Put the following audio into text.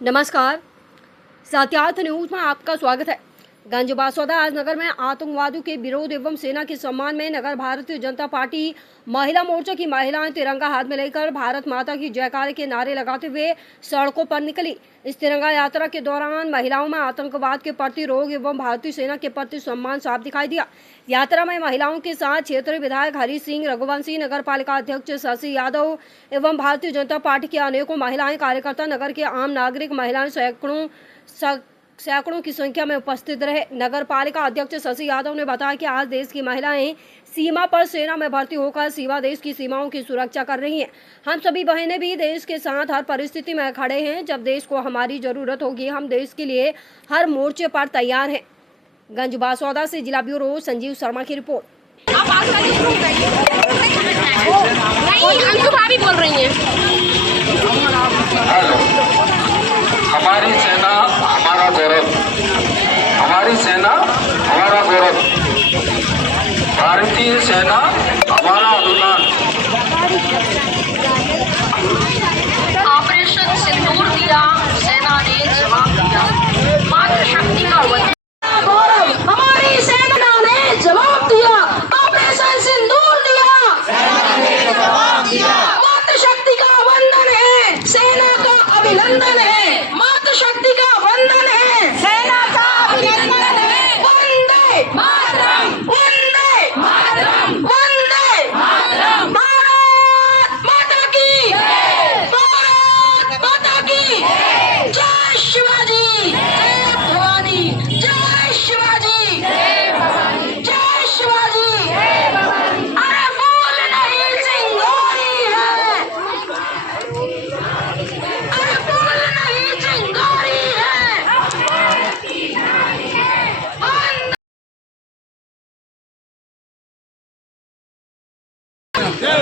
नमस्कार, सत्यार्थ न्यूज में आपका स्वागत है। गंज बासौदा आज नगर में आतंकवादियों के विरोध एवं सेना के सम्मान में नगर भारतीय जनता पार्टी महिला मोर्चा की महिलाएं तिरंगा हाथ में लेकर भारत माता की जयकार के नारे लगाते हुए सड़कों पर निकली। इस तिरंगा यात्रा के दौरान महिलाओं में आतंकवाद के प्रतिरोध एवं भारतीय सेना के प्रति सम्मान साफ दिखाई दिया। यात्रा में महिलाओं के साथ क्षेत्रीय विधायक हरी सिंह, रघुवंशी, नगर पालिका अध्यक्ष शशि यादव एवं भारतीय जनता पार्टी के अनेकों महिलाएं कार्यकर्ता, नगर के आम नागरिक, महिलाएं सैकड़ों की संख्या में उपस्थित रहे। नगर पालिका अध्यक्ष शशि यादव ने बताया कि आज देश की महिलाएं सीमा पर सेना में भर्ती होकर सीमा देश की सीमाओं की सुरक्षा कर रही हैं। हम सभी बहनें भी देश के साथ हर परिस्थिति में खड़े हैं। जब देश को हमारी जरूरत होगी, हम देश के लिए हर मोर्चे पर तैयार हैं। गंज बासौदा से जिला ब्यूरो संजीव शर्मा की रिपोर्ट। भाभी बोल रही हैं। हमारी सेना हमारा गौरव, हमारी सेना हमारा गौरव, भारतीय सेना हमारा अभिमान। ऑपरेशन सिंदूर दिया, सेना ने जवाब दिया, मातृशक्ति का गौरव, हमारी सेना ने जवाब दिया। ऑपरेशन सिंदूर दिया, सेना ने जवाब दिया, मातृशक्ति का वंदन है, सेना का अभिनंदन है। मातृशक्ति का वंदन है, सेना का अभिनंदन है। वंदे मातरम, वंदे मातरम, वंदे मातरम। भारत माता की जय, भारत माता की जय। जय शिवाजी, जय भवानी, जय शिवाजी, जय भवानी, जय शिवाजी, जय भवानी। अरे फूल नहीं चिंगारी है, अरे फूल नहीं चिंगारी है। जय